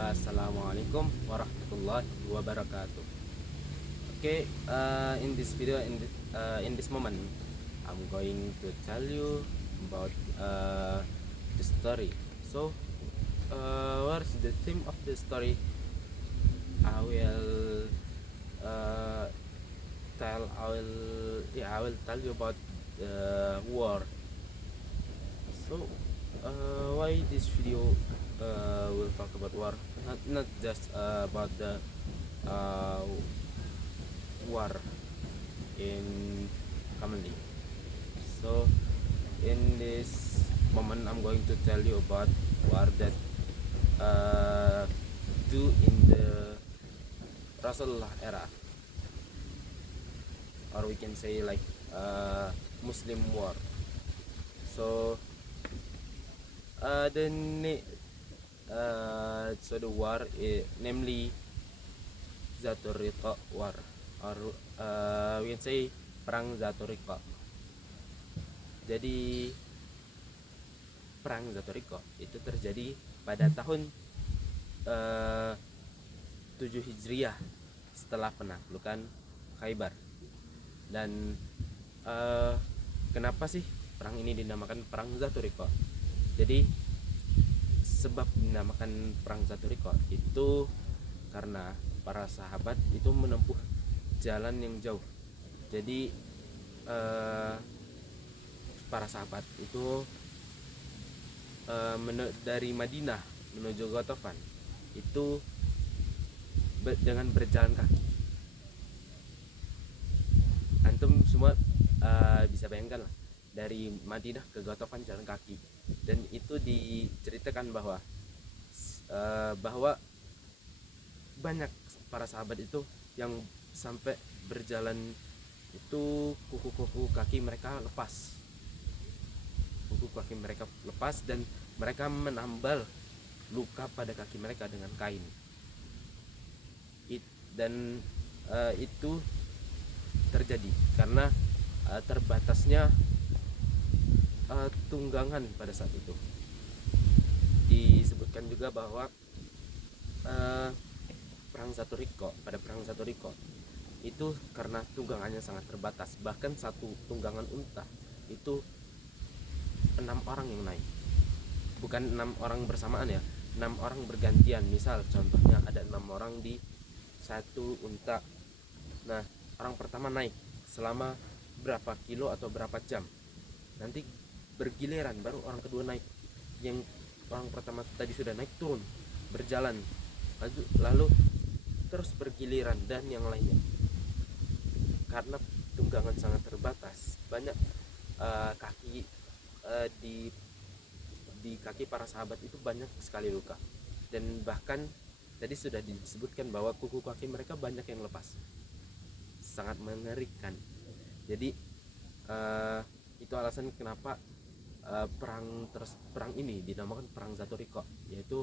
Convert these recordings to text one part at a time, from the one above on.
Assalamualaikum warahmatullahi wabarakatuh. Okay, in this moment, I'm going to tell you about the story. So, what's the theme of the story? I will uh, I will tell you about the war. So, why this video will talk about war? Not just about the uh, war in commonly. So in this moment, I'm going to tell you about war that uh, do in the Rasulullah era, or we can say like Muslim war. So the war, namely Zatul Riqa war, or we can say perang Zatul Riqa. Jadi perang Zatul Riqa itu terjadi pada tahun 7 Hijriah setelah penaklukan Khaybar. Dan kenapa sih perang ini dinamakan perang Zatul Riqa? Jadi sebab dinamakan perang Zatul Riqa itu karena para sahabat itu menempuh jalan yang jauh. Jadi para sahabat itu dari Madinah menuju Ghatafan itu dengan berjalan kaki. Antum semua bisa bayangkan lah, dari Madinah ke Ghatafan jalan kaki. Dan itu diceritakan bahwa banyak para sahabat itu yang sampai berjalan itu kuku kaki mereka lepas, dan mereka menambal luka pada kaki mereka dengan kain. Dan itu terjadi karena terbatasnya tunggangan pada saat itu. Disebutkan juga bahwa perang Zatul Riqa itu karena tunggangannya sangat terbatas, bahkan satu tunggangan unta itu 6 orang yang naik, bukan 6 orang bersamaan ya, 6 orang bergantian. Misal contohnya ada 6 orang di satu unta. Nah, orang pertama naik selama berapa kilo atau berapa jam, nanti bergiliran baru orang kedua naik. Yang orang pertama tadi sudah naik, turun berjalan, lalu terus bergiliran, dan yang lainnya. Karena tunggangan sangat terbatas, banyak kaki di kaki para sahabat itu banyak sekali luka. Dan bahkan tadi sudah disebutkan bahwa kuku kaki mereka banyak yang lepas, sangat mengerikan. Jadi itu alasan kenapa perang ini dinamakan perang Zatul Riqa, yaitu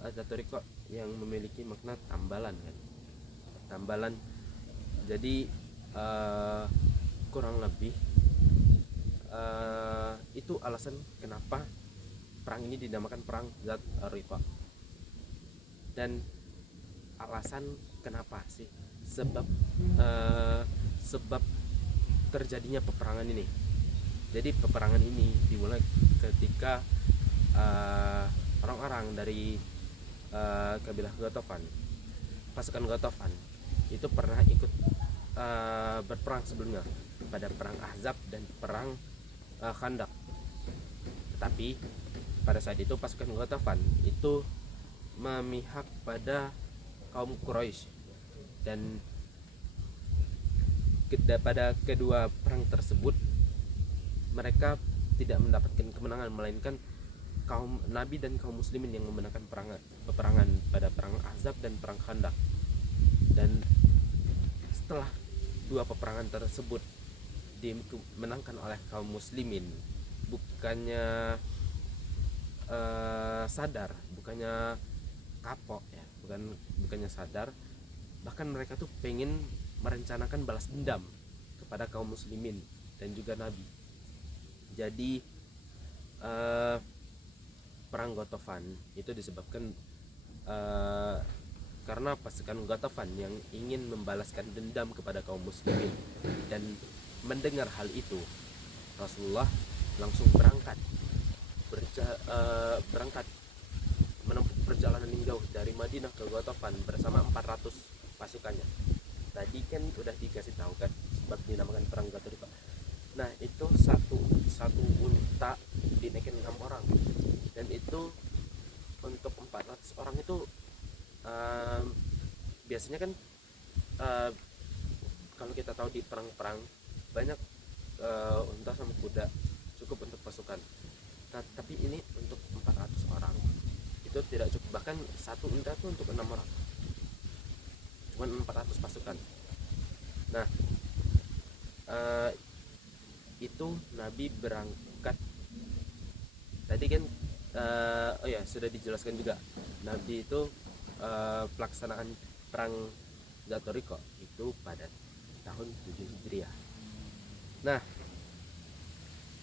Zatul Riqa yang memiliki makna tambalan kan, tambalan. Jadi kurang lebih itu alasan kenapa perang ini dinamakan perang Zatul Riqa. Dan alasan kenapa sih sebab terjadinya peperangan ini. Jadi peperangan ini dimulai ketika orang-orang dari kabilah Ghatafan, pasukan Ghatafan itu pernah ikut berperang sebelumnya pada perang Ahzab dan perang Khandaq. Tetapi pada saat itu pasukan Ghatafan itu memihak pada kaum Quraisy, dan pada kedua perang tersebut mereka tidak mendapatkan kemenangan, melainkan kaum Nabi dan kaum Muslimin yang memenangkan peperangan pada perang Ahzab dan perang Khandaq. Dan setelah dua peperangan tersebut dimenangkan oleh kaum Muslimin, bukannya sadar, bukannya kapok ya, bukannya sadar, bahkan mereka tuh pengen merencanakan balas dendam kepada kaum Muslimin dan juga Nabi. Jadi perang Ghatafan itu disebabkan eh, karena pasukan Ghatafan yang ingin membalaskan dendam kepada kaum muslimin. Dan mendengar hal itu, Rasulullah langsung berangkat menempuh perjalanan yang jauh dari Madinah ke Ghatafan bersama 400 pasukannya. Tadi kan udah dikasih tahu kan sebab dinamakan perang Ghatafan. Nah, itu satu unta dinaikin 6 orang, dan itu untuk 400 orang itu biasanya kan kalau kita tahu di perang-perang banyak unta sama kuda cukup untuk pasukan. Nah, tapi ini untuk 400 orang itu tidak cukup, bahkan satu unta itu untuk 6 orang, cuma 400 pasukan. Nah, itu Nabi berangkat tadi kan, oh ya, sudah dijelaskan juga Nabi itu pelaksanaan perang Zatoriko itu pada tahun 7 Hijriah. Nah,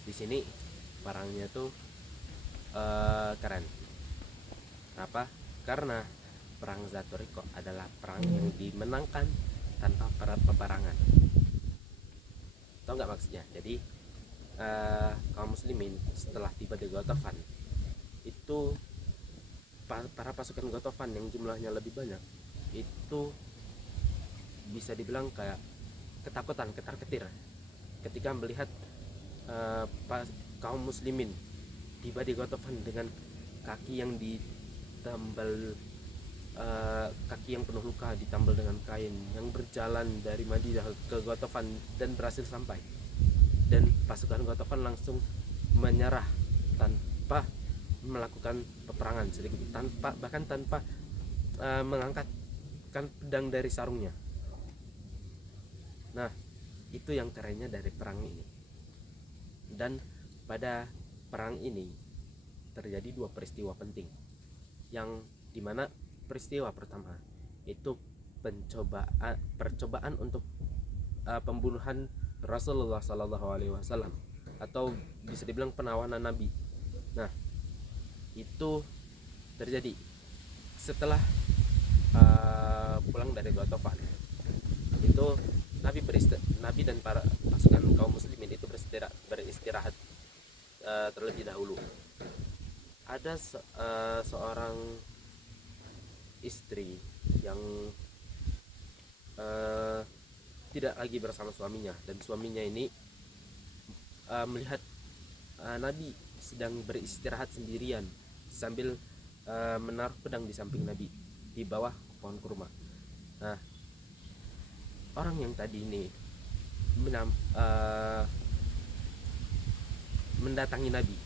di sini perangnya tuh keren. Kenapa? Karena perang Zatoriko adalah perang yang dimenangkan tanpa peperangan. Tahu nggak maksudnya? Jadi kaum muslimin setelah tiba di Ghatafan itu, para pasukan Ghatafan yang jumlahnya lebih banyak itu bisa dibilang kayak ketakutan, ketar-ketir ketika melihat kaum muslimin tiba di Ghatafan dengan kaki yang ditambal, kaki yang penuh luka ditambal dengan kain, yang berjalan dari Madinah ke Ghatafan dan berhasil sampai. Dan pasukan Ghatafan langsung menyerah tanpa melakukan peperangan sedikit, bahkan tanpa mengangkatkan pedang dari sarungnya. Nah, itu yang kerennya dari perang ini. Dan pada perang ini terjadi dua peristiwa penting, yang dimana peristiwa pertama itu percobaan untuk pembunuhan Rasulullah SAW, atau bisa dibilang penawanan Nabi. Nah, itu terjadi setelah pulang dari Ghatafan. Itu Nabi dan para pasukan kaum muslimin itu beristirahat terlebih dahulu. Ada seorang istri yang tidak lagi bersama suaminya, dan suaminya ini melihat Nabi sedang beristirahat sendirian sambil menaruh pedang di samping Nabi di bawah pohon kurma. Nah, orang yang tadi ini mendatangi Nabi,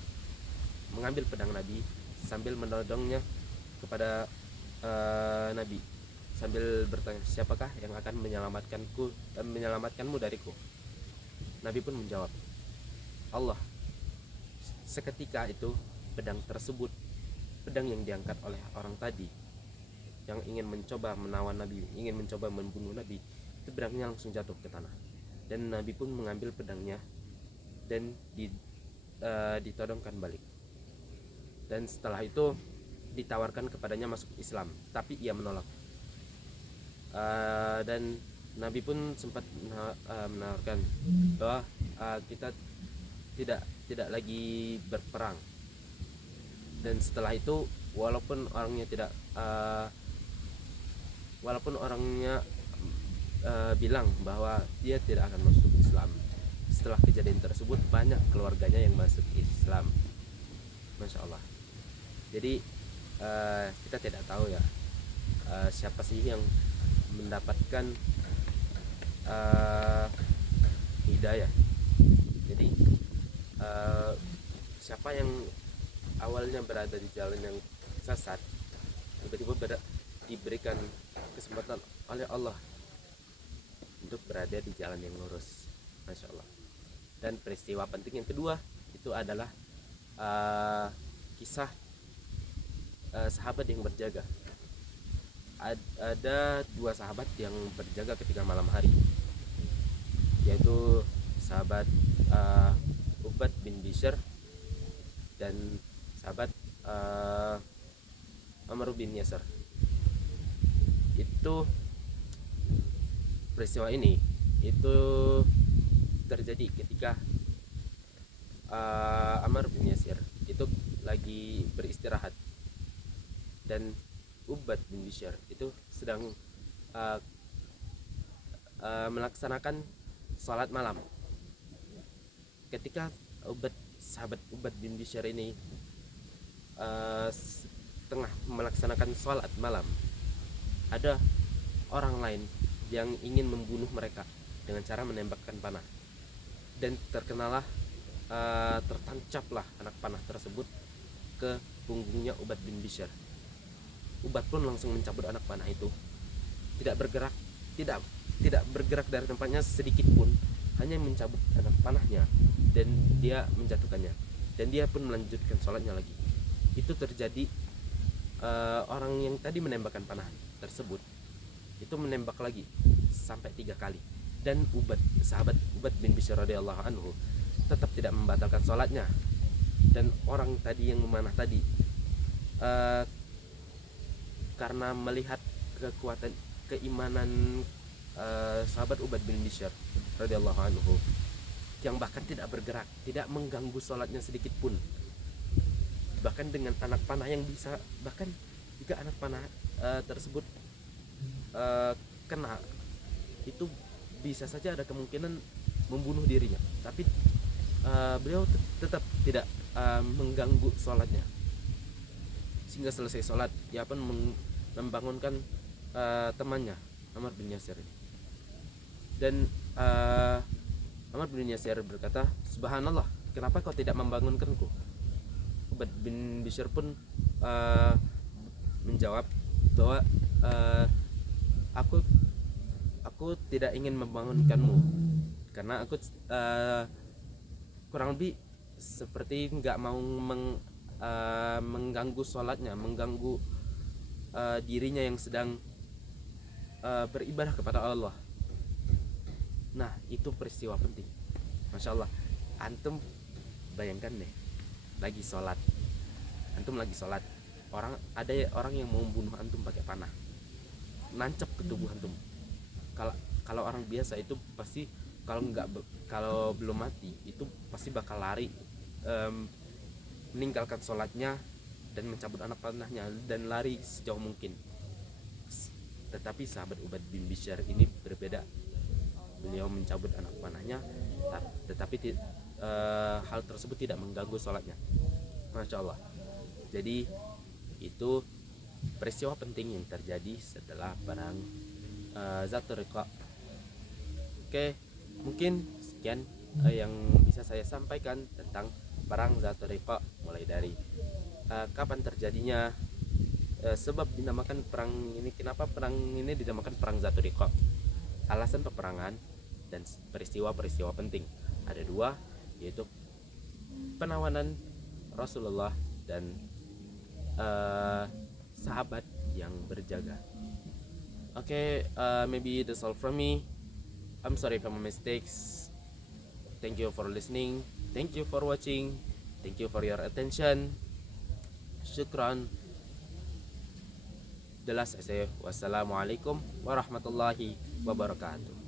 mengambil pedang Nabi sambil menodongnya kepada Nabi sambil bertanya, siapakah yang akan menyelamatkanmu dariku? Nabi pun menjawab, Allah. Seketika itu pedang yang diangkat oleh orang tadi yang ingin mencoba menawan Nabi, ingin mencoba membunuh Nabi, itu pedangnya langsung jatuh ke tanah. Dan Nabi pun mengambil pedangnya dan ditodongkan balik. Dan setelah itu ditawarkan kepadanya masuk Islam, tapi ia menolak. Dan Nabi pun sempat menawarkan bahwa kita tidak lagi berperang. Dan setelah itu walaupun orangnya bilang bahwa dia tidak akan masuk Islam, setelah kejadian tersebut banyak keluarganya yang masuk Islam, Masya Allah. Jadi kita tidak tahu ya siapa sih yang mendapatkan hidayah. Jadi siapa yang awalnya berada di jalan yang sesat, tiba-tiba diberikan kesempatan oleh Allah untuk berada di jalan yang lurus, Masya Allah. Dan peristiwa penting yang kedua itu adalah kisah sahabat yang berjaga. Ada dua sahabat yang berjaga ketika malam hari, yaitu sahabat Ubad bin Bishr dan sahabat Amr bin Yasir. itu peristiwa ini itu terjadi ketika Ammar bin Yasir itu lagi beristirahat, dan Ubad bin Bishr itu sedang uh, melaksanakan sholat malam. Ketika sahabat Ubad bin Bishr ini tengah melaksanakan sholat malam, ada orang lain yang ingin membunuh mereka dengan cara menembakkan panah, dan tertancaplah anak panah tersebut ke punggungnya Ubad bin Bishr. Ubad pun langsung mencabut anak panah itu, tidak bergerak dari tempatnya sedikit pun, hanya mencabut anak panahnya dan dia menjatuhkannya, dan dia pun melanjutkan sholatnya lagi. Itu terjadi, orang yang tadi menembakkan panah tersebut itu menembak lagi sampai 3 kali, dan sahabat Ubad bin Bishr radhiyallahu anhu tetap tidak membatalkan sholatnya. Dan orang tadi yang memanah tadi, karena melihat keimanan sahabat Ubad bin Bishr radhiyallahu anhu, yang bahkan tidak bergerak, tidak mengganggu sholatnya sedikit pun, bahkan dengan anak panah yang bisa, bahkan jika anak panah tersebut kena, itu bisa saja ada kemungkinan membunuh dirinya, tapi beliau tetap tidak mengganggu sholatnya, sehingga selesai sholat ia pun membangunkan temannya Ammar bin Yasir ini. Dan Ammar bin Yasir berkata, "Subhanallah, kenapa kau tidak membangunkanku?" Ubad bin Bishr pun menjawab bahwa aku tidak ingin membangunkanmu karena aku kurang lebih seperti nggak mau mengganggu sholatnya, mengganggu dirinya yang sedang beribadah kepada Allah. Nah, itu peristiwa penting. Masya Allah, antum bayangkan deh, lagi sholat, ada orang yang mau membunuh antum pakai panah, nancap ke tubuh antum. Kalau orang biasa itu pasti, kalau belum mati itu pasti bakal lari, meninggalkan sholatnya dan mencabut anak panahnya dan lari sejauh mungkin. Tetapi sahabat Ubad bin Bishr ini berbeda. Beliau mencabut anak panahnya, tetapi hal tersebut tidak mengganggu sholatnya. Masya Allah. Jadi itu peristiwa penting yang terjadi setelah perang Zatul Riqa. Oke, mungkin sekian yang bisa saya sampaikan tentang perang Zatul Riqa, mulai dari kapan terjadinya, sebab dinamakan perang ini, kenapa perang ini dinamakan perang Zatul Riqa, alasan peperangan, dan peristiwa-peristiwa penting. Ada 2, yaitu penawanan Rasulullah dan sahabat yang berjaga. Okay, maybe that's all from me. I'm sorry for my mistakes. Thank you for listening. Thank you for watching. Thank you for your attention. Syukran. The last I say, wassalamualaikum warahmatullahi wabarakatuh.